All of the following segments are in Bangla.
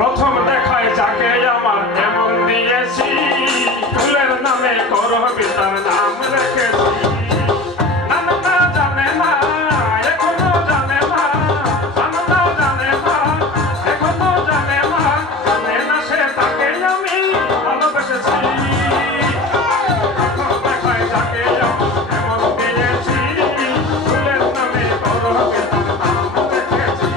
প্রথম দেখায় যাকে আমার এমন দিয়েছি, ফুলের নামে করবি তার নাম রেখেছি। নানা জানে না, এখনো জানে না, নানা জানে না, এখনো জানে না, জানে না সে তাকে আমি ভালোবেসেছি। প্রথম দেখায় যাকে আমার এমন দিয়েছি, ফুলের নামে করবি তার নাম রেখেছি।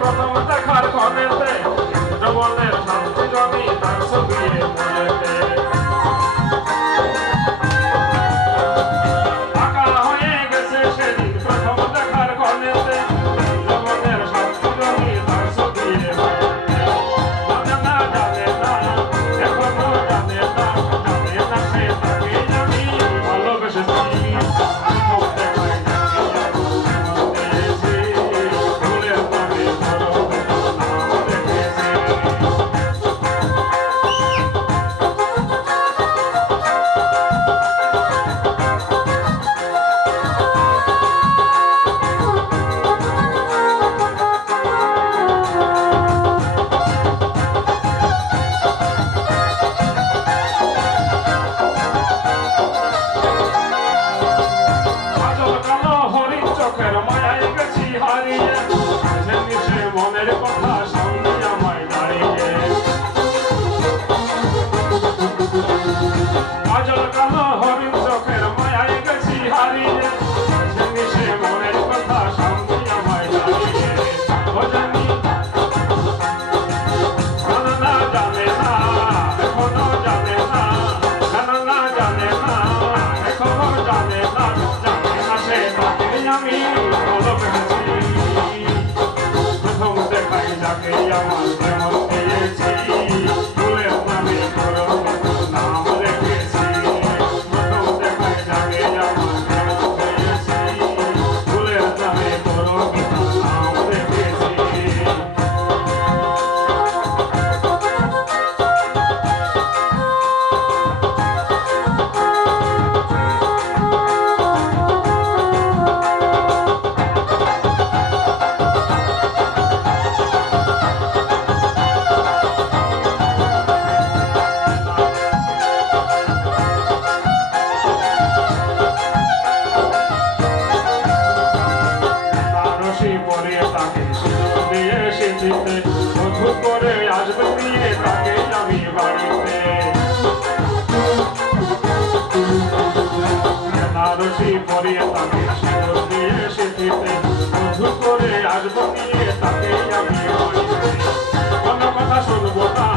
প্রথম দেখার ঘরেতে যৌবনের শান্তি জমি তার ছবি মনেতে আঁকা হয়ে গেছে সেদিন। প্রথম দেখার ঘরেতে যৌবনের শান্তি জমি তার ছবি জানে না, জানে না, এখনো জানে না, জানে না সে তাকে আমি ভালোবেসেছি। মায়ায় গেছি হারিয়ে, সে মনের কথা সামনে আমায় দাঁড়িয়ে। কাজল কালো হরিণ চোখের মায়ায় গেছি হারিয়ে, সে মনের কথা সামনে আমায় দাঁড়িয়ে। ও জানি না, জানে না, এখনো জানে না, না জানে না, এখনো জানে না, জানে না সে তাকে আমি ভালোবেসেছি। প্রথম দেখাই যাকে আমার এমন দিয়েছি, ফুলের নামে করবি তার নাম রেখেছি। প্রথম দেখাই যাকে আমার এমন দিয়েছি, ফুলের নামে করবি তার নাম রেখেছি। তাকে সুযোগ দিয়ে সিঁথিতে বধূ করে আসবে নিয়ে তাকে আমি বাড়িতে। বেনারসি পরিয়ে তাকে সুযোগ দিয়ে সিঁথিতে বধূ করে আসবে নিয়ে তাকে আমি বাড়িতে। কোনো কথা শুনবো না।